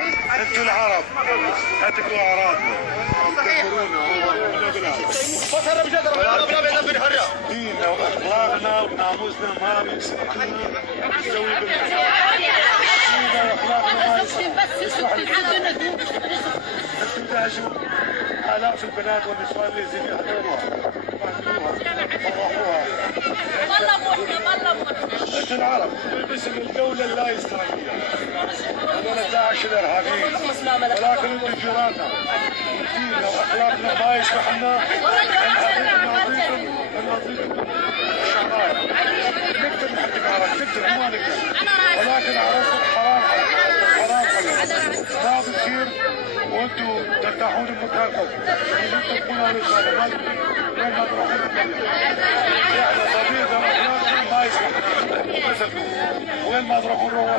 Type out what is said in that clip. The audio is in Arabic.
انتوا العرب هتكونوا اعراضنا. صحيح. بصر بجدر بلا في الحرة. ديننا واخلاقنا وناموسنا ما بيسمح لنا نسوي بالحرة. ديننا واخلاقنا ما يسمح لنا. انتوا تعيشوا آلاف البنات والنسوان اللي زي يحضروها انتوا العرب باسم الدولة اللا إسلامية هذول داعش الإرهابيين، ولكن انتوا جيراننا وديننا وأخلاقنا ما يسمح لنا ان نضيفكم الشعراء. نقدر نحكي عرب نقدر ما نقدر، ولكن عربكم حرام عليكم ما بتصير وانتم ترتاحون بمكانكم. انتم تكونوا رسالة وين ما تروحون الدنيا. يعني طبيعة واخلاقكم ما يسمح لنا مثلكم وين ما تروحون روحوا